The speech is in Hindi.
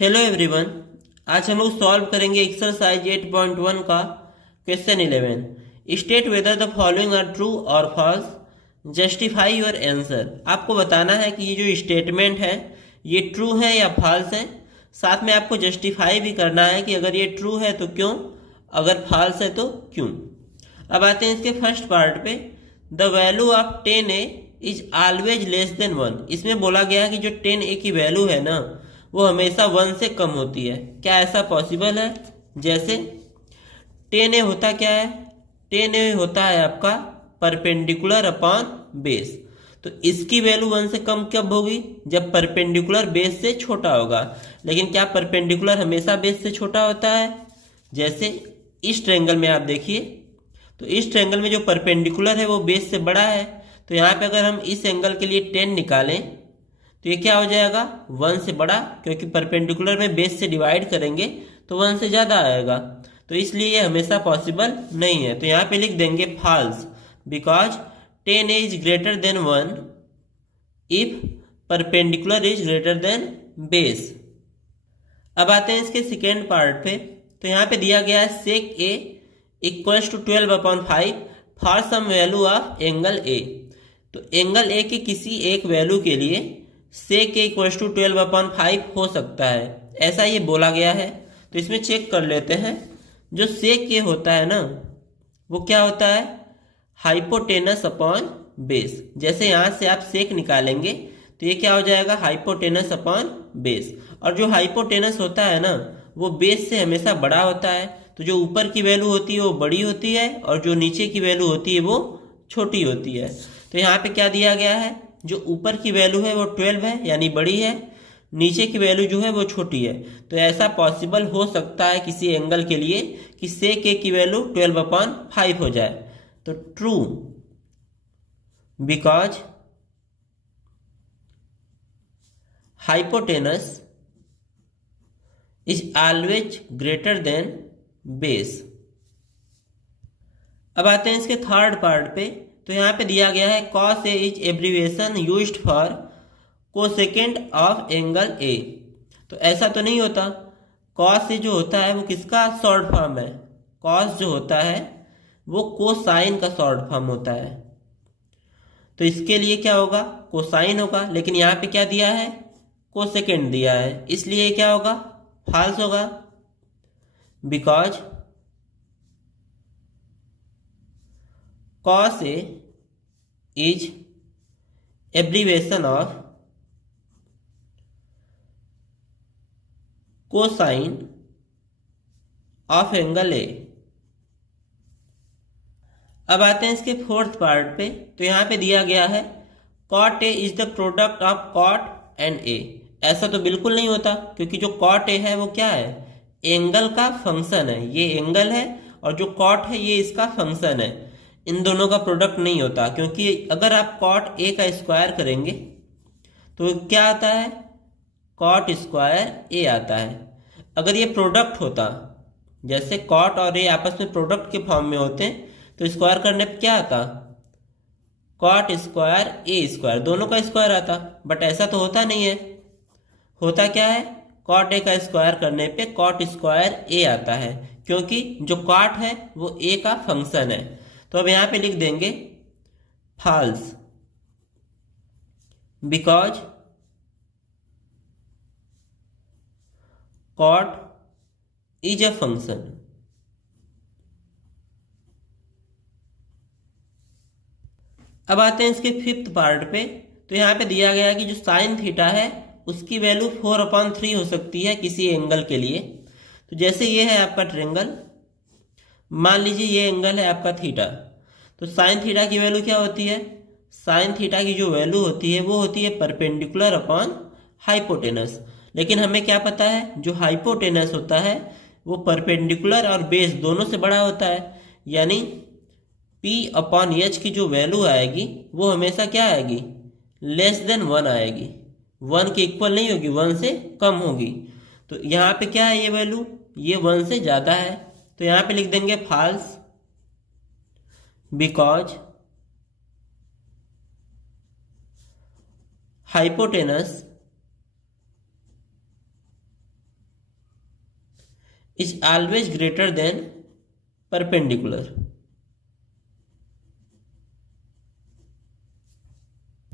Hello everyone. आज हम लोग सॉल्व करेंगे एक्सरसाइज 8.1 का question 11। State whether the following are true और फॉल्स, जस्टिफाई योर आंसर। आपको बताना है कि ये जो स्टेटमेंट है ये ट्रू है या फॉल्स है। साथ में आपको जस्टिफाई भी करना है कि अगर ये ट्रू है तो क्यों, अगर फॉल्स है तो क्यों। अब आते हैं इसके फर्स्ट पार्ट पे। The value of 10a is always less than 1। इसमें बोला गया है कि जो 10a की वैल्यू है ना वो हमेशा 1 से कम होती है। क्या ऐसा पॉसिबल है? जैसे 10a होता क्या है? 10a होता है आपका परपेंडिकुलर अपॉन बेस। तो इसकी वैल्यू 1 से कम कब होगी? जब परपेंडिकुलर बेस से छोटा होगा। लेकिन क्या परपेंडिकुलर हमेशा बेस से छोटा होता है? जैसे इस ट्रायंगल में आप देखिए, तो इस ट्रायंगल में जो परपेंडिकुलर है वो बेस से बड़ा है। तो यहाँ पे अगर हम इस एंगल के लिए 10 निकालें तो ये क्या हो जाएगा? 1 से बड़ा, क्योंकि परपेंडिकुलर में बेस से डिवाइड करेंगे तो 1 से ज़्यादा आएगा। तो इसलिए ये हमेशा पॉसिबल नहीं है। तो यहाँ पे लिख देंगे false, because 10a is greater than 1 if perpendicular is greater than base. अब आते हैं इसके सेकेंड पार्ट पे। तो यहाँ पे दिया गया है sec A equals to 12/5 for some value of angle A. तो एंगल ए के किसी एक वैल्यू के लिए सेक ए इक्वल्स टू 12/5 हो सकता है, ऐसा ये बोला गया है। तो इसमें चेक कर लेते हैं। जो सेक ए होता है ना वो क्या होता है? Hypotenuse upon base. जैसे यहाँ से आप सेक निकालेंगे तो ये क्या हो जाएगा? Hypotenuse upon base. और जो हाइपोटेनस होता है ना वो बेस से हमेशा बड़ा होता है। तो जो ऊपर की वैल्यू होती है वो बड़ी होती है और जो नीचे की वैल्यू होती है वो छोटी होती है। तो यहाँ पे क्या दिया गया है? जो ऊपर की वैल्यू है वो 12 है यानी बड़ी है, नीचे की वैल्यू जो है वो छोटी है। तो ऐसा पॉसिबल हो सकता है किसी एंगल के लिए कि सेक ए की वैल्यू 12/5 हो जाए। तो true, because hypotenuse is always greater than base. अब आते हैं इसके थर्ड पार्ट पे। तो यहाँ पे दिया गया है cos A is abbreviation used for cosecant of angle A. तो ऐसा तो नहीं होता। कॉस ए जो होता है वो किसका शॉर्ट फॉर्म है? कॉस जो होता है वो कोसाइन का शॉर्ट फॉर्म होता है। तो इसके लिए क्या होगा? कोसाइन होगा। लेकिन यहाँ पे क्या दिया है? कोसेकेंड दिया है, इसलिए क्या होगा? फॉल्स होगा, because cos A is abbreviation of cosine of angle A। अब आते हैं इसके फोर्थ पार्ट पे। तो यहाँ पे दिया गया है cot A is the product of cot and A। ऐसा तो बिल्कुल नहीं होता, क्योंकि जो cot A है वो क्या है? एंगल का फंक्शन है। ये एंगल है और जो cot है ये इसका फंक्शन है। इन दोनों का प्रोडक्ट नहीं होता, क्योंकि अगर आप cot A का स्क्वायर करेंगे तो क्या आता है? cot स्क्वायर A आता है। अगर ये प्रोडक्ट होता, जैसे cot और A आपस में प्रोडक्ट के फॉर्म में होते तो स्क्वायर करने पे क्या आता? cot स्क्वायर A स्क्वायर, दोनों का स्क्वायर आता। बट ऐसा तो होता नहीं है। होता क्या है? cot A का स्क्वायर करने पे cot स्क्वायर A आता है, क्योंकि जो cot है वो A का फंक्शन है। तो अब यहाँ पे लिख देंगे false, because cot is a function. अब आते हैं इसके फिफ्थ पार्ट पे। तो यहाँ पे दिया गया है कि जो साइन थीटा है उसकी वैल्यू 4/3 हो सकती है किसी एंगल के लिए। तो जैसे ये है आपका ट्रायंगल, मान लीजिए ये एंगल है आपका थीटा। तो साइन थीटा की वैल्यू क्या होती है? साइन थीटा की जो वैल्यू होती है वो होती है परपेंडिकुलर अपॉन हाइपोटेनस। लेकिन हमें क्या पता है? जो हाइपोटेनस होता है वो परपेंडिकुलर और बेस दोनों से बड़ा होता है। यानी P/H की जो वैल्यू आएगी वो हमेशा क्या आएगी? लेस देन 1 आएगी। 1 के इक्वल नहीं होगी, 1 से कम होगी। तो यहाँ पे क्या है? ये वैल्यू ये 1 से ज़्यादा है। तो यहाँ पे लिख देंगे false, because hypotenuse is always greater than perpendicular.